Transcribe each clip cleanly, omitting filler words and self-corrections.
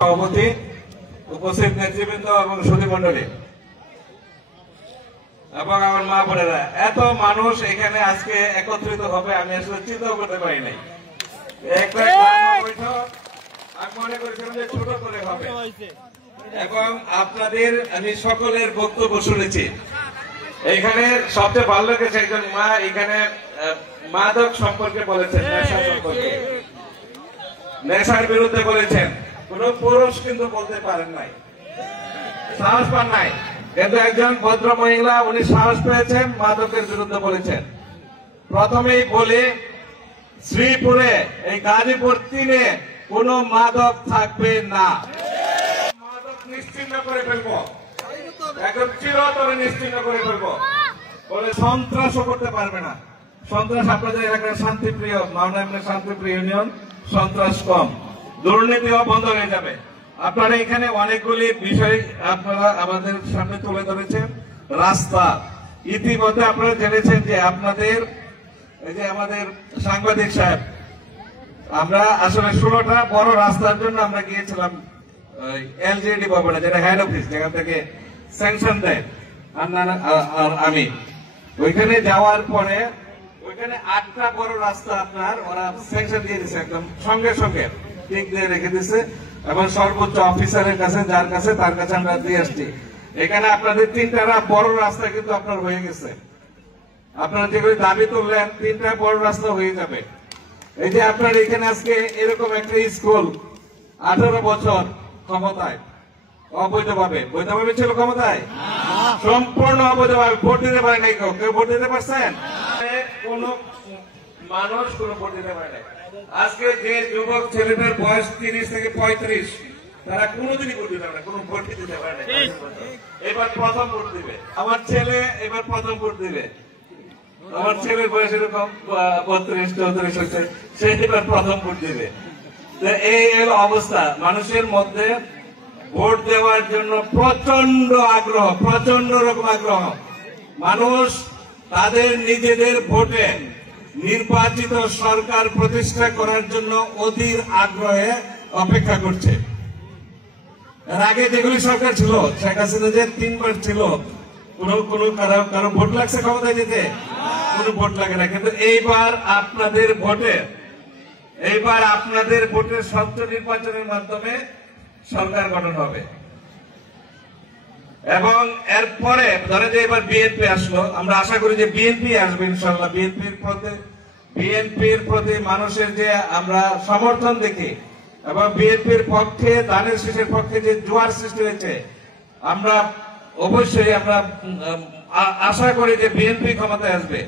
সভাপতি, উপস্থিত নেতৃবৃন্দ এবং সুধীমণ্ডলী এবং আমার মা বোনেরা, এত মানুষ এখানে আজকে একত্রিত হবে আমি আসলে চিন্তাও করতে পারি নাই। একটা বৈঠক আমি মনে করেছিলাম যে ছোট করে হবে এবং আপনাদের আমি সকলের বক্তব্য শুনেছি। এখানে সবচেয়ে ভালো লেগেছে একজন মা এখানে মাদক সম্পর্কে বলেছেন, নেশা সম্পর্কে, নেশার বিরুদ্ধে বলেছেন। কোন পুরুষ কিন্তু বলতে পারেন নাই, সাহস পান নাই, কিন্তু একজন ভদ্র মহিলা উনি সাহস পেয়েছেন, মাদকের বিরুদ্ধে বলেছেন। প্রথমেই বলি, শ্রীপুরে এই গাজীপুর 3-এ কোন মাদক থাকবে না। মাদক নিশ্চিহ্ন করে ফেলবো, একদম চিরতরে নিশ্চিহ্ন করে ফেলবো। বলে সন্ত্রাসও করতে পারবে না। সন্ত্রাস আপনাদের এলাকার শান্তিপ্রিয়, মাওনা শান্তিপ্রিয় ইউনিয়ন, সন্ত্রাস কম, দুর্নীতিও বন্ধ হয়ে যাবে। আপনারা এখানে অনেকগুলি বিষয় আপনারা আমাদের সামনে তুলে ধরেছেন। রাস্তা, ইতিমধ্যে আপনারা জেনেছেন যে আপনাদের এই যে আমাদের সাংবাদিক সাহেব, আমরা আসলে 16টা বড় রাস্তার জন্য আমরা গিয়েছিলাম এলজিডি ভবনে, যেটা হেড অফিস, যেখান থেকে স্যাংশন দেয় আর আমি ওইখানে যাওয়ার পরে ওইখানে 8টা বড় রাস্তা আপনার ওরা স্যাংশন দিয়ে দিচ্ছে, একদম সঙ্গে সঙ্গে ঠিক দিয়ে রেখে দিচ্ছে এবং সর্বোচ্চ অফিসারের কাছে, যার কাছে তার কাছে আমরা দিয়ে আসছি। এখানে আপনাদের 3টা বড় রাস্তা কিন্তু আপনার হয়ে গেছে। আপনারা যেগুলি দাবি তুললেন 3টা বড় রাস্তা হয়ে যাবে। এই যে আপনার এখানে আজকে এরকম একটা স্কুল 18 বছর ক্ষমতায় অবৈধভাবে, বৈধভাবে ছিল ক্ষমতায়, সম্পূর্ণ অবৈধভাবে, ভোট দিতে পারে নাই। কেউ ভোট দিতে পারছেন? কোন মানুষ কোন ভোট দিতে পারে নাই। আজকে যে যুবক ছেলেটার বয়স 30 থেকে 35, তারা কোনোদিনই ভোট দিতে পারে না, কোন ভোট দিতে পারে না। এবার প্রথম ভোট দিবে আমার ছেলে, এবার প্রথম ভোট দিবে। আমার ছেলের বয়স এরকম 32-34 হচ্ছে, সে এবার প্রথম ভোট দিবে। এই অবস্থা, মানুষের মধ্যে ভোট দেওয়ার জন্য প্রচন্ড আগ্রহ, প্রচন্ড রকম আগ্রহ। মানুষ তাদের নিজেদের ভোটে নির্বাচিত সরকার প্রতিষ্ঠা করার জন্য অধীর আগ্রহে অপেক্ষা করছে। এর আগে যেগুলি সরকার ছিল, শেখ হাসিনা যে 3বার ছিল, কারো ভোট লাগছে ক্ষমতায় যেতে? কোনো ভোট লাগে না। কিন্তু এইবার আপনাদের ভোটের স্বচ্ছ নির্বাচনের মাধ্যমে সরকার গঠন হবে এবং এরপরে ধরে যে এবার বিএনপি আসলো, আমরা আশা করি যে বিএনপি আসবে ইনশাআল্লাহ। বিএনপির প্রতি মানুষের যে আমরা সমর্থন দেখি এবং বিএনপির পক্ষে, ধানের শীষের পক্ষে যে জোয়ার সৃষ্টি হয়েছে, আমরা অবশ্যই আমরা আশা করি যে বিএনপি ক্ষমতায় আসবে।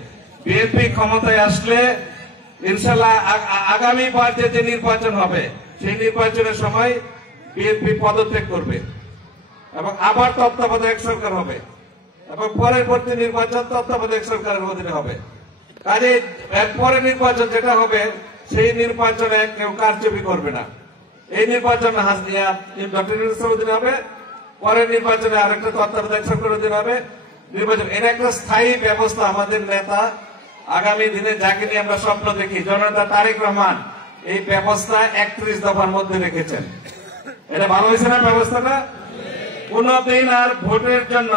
বিএনপি ক্ষমতায় আসলে ইনশাআল্লাহ আগামীবার যে নির্বাচন হবে, সেই নির্বাচনের সময় বিএনপি পদত্যাগ করবে এবং আবার তত্ত্বাবধায়ক সরকার হবে এবং পরবর্তী নির্বাচন তত্ত্বাবধায়ক সরকারের অধীনে হবে। কাজে পরে নির্বাচন যেটা হবে, সেই নির্বাচনে কেউ কারচুপি করবে না। এই নির্বাচন ডক্টর ইউনূসের অধীনে হবে, পরের নির্বাচনে আরেকটা তত্ত্বাবধায়ক সরকারের অধীনে হবে নির্বাচন। এটা একটা স্থায়ী ব্যবস্থা। আমাদের নেতা আগামী দিনে যাকে নিয়ে আমরা স্বপ্ন দেখি, জননেতা তারেক রহমান এই ব্যবস্থা 31 দফার মধ্যে রেখেছেন। এটা ভালো হয়েছে না ব্যবস্থাটা? কোনদিন আর ভোটের জন্য,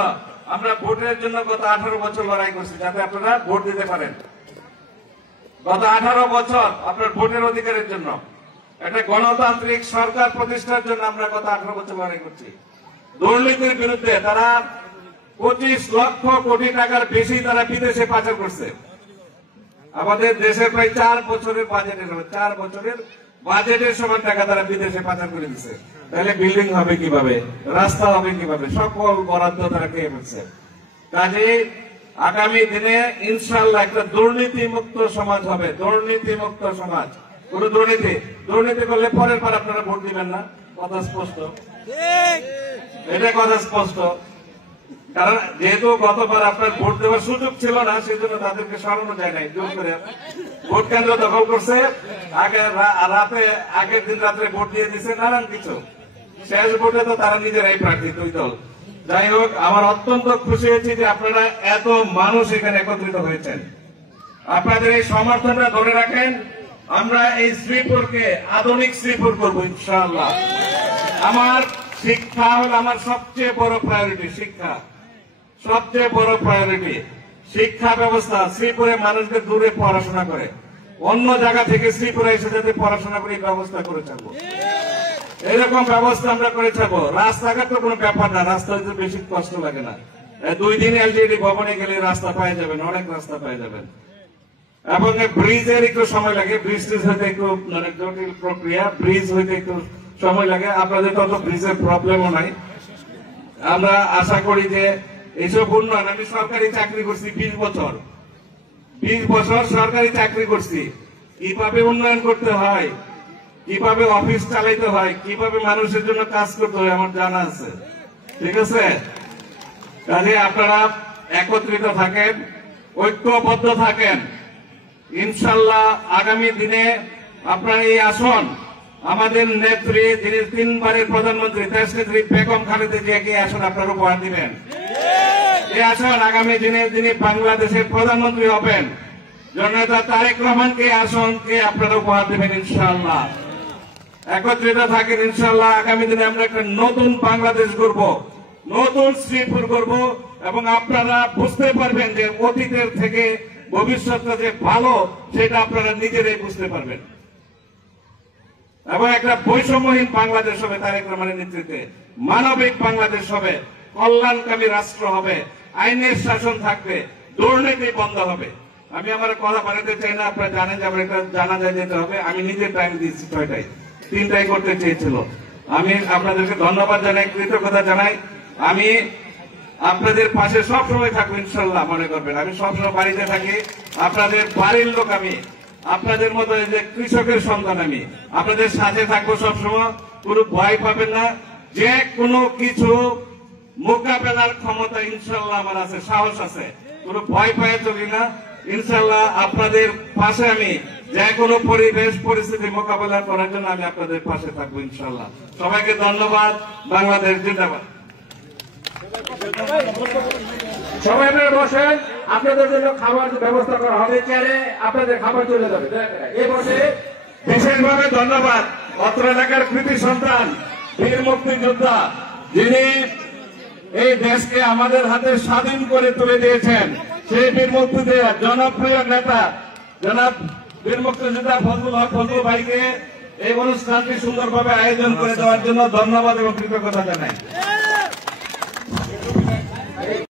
আমরা ভোটের জন্য গত 18 বছর লড়াই করছি যাতে আপনারা ভোট দিতে পারেন। গত 18 বছর আপনার ভোটের অধিকারের জন্য, একটা গণতান্ত্রিক সরকার প্রতিষ্ঠার জন্য আমরা গত 18 বছর লড়াই করছি। দুর্নীতির বিরুদ্ধে তারা 25 লক্ষ কোটি টাকার বেশি তারা বিদেশে পাচার করছে। আমাদের দেশের প্রায় 4 বছরের বাজেটের সমান টাকা তারা বিদেশে পাচার করে দিচ্ছে। তাহলে বিল্ডিং হবে কিভাবে, রাস্তা হবে কিভাবে, সকল বরাদ্দ তারা খেয়ে ফেলছে। কাজে আগামী দিনে ইনশাআল্লাহ একটা দুর্নীতিমুক্ত সমাজ হবে, দুর্নীতিমুক্ত সমাজ। কোন দুর্নীতি করলে পরের বার আপনারা ভোট দিবেন না, কথা স্পষ্ট, এটা কথা স্পষ্ট। কারণ যেহেতু গতবার আপনার ভোট দেওয়ার সুযোগ ছিল না, সেই জন্য তাদেরকে সরানো যায় নাই, জোর করে ভোট কেন্দ্র দখল করছে, আগের দিন রাত্রে ভোট দিয়ে দিচ্ছে নানান কিছু। শেষ ভোটে তো তারা নিজেরাই প্রার্থী, 2 দল। যাই হোক, আমার অত্যন্ত খুশি হয়েছি যে আপনারা এত মানুষ এখানে একত্রিত হয়েছেন। আপনাদের এই সমর্থনটা ধরে রাখেন। আমরা এই শ্রীপুরকে আধুনিক শ্রীপুর করবো ইনশাআল্লাহ। আমার শিক্ষা হল আমার সবচেয়ে বড় প্রায়োরিটি। শিক্ষা সবচেয়ে বড় প্রায়োরিটি। শিক্ষা ব্যবস্থা শ্রীপুরে মানুষদের দূরে পড়াশোনা করে, অন্য জায়গা থেকে শ্রীপুরে এসে যাতে পড়াশোনা করে ব্যবস্থা করে থাকবো, এরকম ব্যবস্থা আমরা করে থাকবো। রাস্তাঘাট তো কোনো ব্যাপার না, রাস্তা হইতে বেশি কষ্ট লাগে না। 2 দিন এলজিডি ভবনে গেলে রাস্তা পেয়ে যাবেন, অনেক রাস্তা পেয়ে যাবেন। এবং ব্রিজের একটু সময় লাগে, ব্রিজ হইতে একটু মানে জটিল প্রক্রিয়া, ব্রিজ হইতে একটু সময় লাগে। আপনাদের তত ব্রিজের প্রবলেমও নাই। আমরা আশা করি যে এইসব উন্নয়ন, আমি সরকারি চাকরি করছি 20 বছর, 20 বছর সরকারি চাকরি করছি। কিভাবে উন্নয়ন করতে হয়, কিভাবে অফিস চালাইতে হয়, কিভাবে মানুষের জন্য কাজ করতে হয় আমার জানা আছে। ঠিক আছে, কাজে আপনারা একত্রিত থাকেন, ঐক্যবদ্ধ থাকেন। ইনশাল্লাহ আগামী দিনে আপনার এই আসন আমাদের নেত্রী, যিনি 3 বারের প্রধানমন্ত্রী দেশনেত্রী বেগম খালেদা জিয়াকে আসন আপনারা উপহার দিবেন। এই আসন আগামী দিনে যিনি বাংলাদেশের প্রধানমন্ত্রী হবেন জননেতা তারেক রহমানকে আসনকে আপনারা উপহার দিবেন ইনশাআল্লাহ। একত্রিত থাকেন, ইনশাআল্লাহ আগামী দিনে আমরা একটা নতুন বাংলাদেশ গড়ব, নতুন শ্রীপুর গড়ব, এবং আপনারা বুঝতে পারবেন যে অতীতের থেকে ভবিষ্যৎটা যে ভালো সেটা আপনারা নিজেরাই বুঝতে পারবেন, এবং একটা বৈষম্যহীন বাংলাদেশ হবে তারেক রহমানের নেতৃত্বে, মানবিক বাংলাদেশ হবে, কল্যাণকামী রাষ্ট্র হবে, আইনের শাসন থাকবে, দুর্নীতি বন্ধ হবে। আমি আমার কথা বাড়াতে চাই না, আপনারা জানেন যে আমার একটা জানাজায় যেতে হবে। আমি নিজে টাইম দিচ্ছি 6টায়, 3টায় করতে চেয়েছিল। আমি আপনাদেরকে ধন্যবাদ জানাই, কৃতজ্ঞতা জানাই। আমি আপনাদের পাশে সবসময় থাকবো ইনশাল্লাহ, মনে করবেন। আমি সবসময় বাড়িতে থাকি, আপনাদের বাড়ির লোক আমি, আপনাদের মতো যে কৃষকের সন্তান আমি, আপনাদের সাথে থাকবো সবসময়। কোনো ভয় পাবেন না, যে কোনো কিছু মোকাবেলার ক্ষমতা ইনশাল্লাহ আমার আছে, সাহস আছে, কোনো ভয় পায় চলি না। ইনশাল্লাহ আপনাদের পাশে আমি যে কোনো পরিবেশ পরিস্থিতি মোকাবেলা করার জন্য আমি আপনাদের পাশে থাকবো ইনশাল্লাহ। সবাইকে ধন্যবাদ। বাংলাদেশ জিন্দাবাদ। সবাই আপনারা বসেন, আপনাদের জন্য খাবার ব্যবস্থা করা হবে, চেয়ারে আপনাদের খাবার চলে যাবে। এই বসে বিশেষভাবে ধন্যবাদ অত্র এলাকার কৃতি সন্তান, বীর মুক্তিযোদ্ধা, যিনি এই দেশকে আমাদের হাতে স্বাধীন করে তুলে দিয়েছেন, সেই বীর মুক্তিযোদ্ধা জনপ্রিয় নেতা জনাব বীর মুক্তিযোদ্ধা ফজলুল হক ফজলু ভাইকে এই অনুষ্ঠানটি সুন্দরভাবে আয়োজন করে দেওয়ার জন্য ধন্যবাদ এবং কৃতজ্ঞতা জানাই।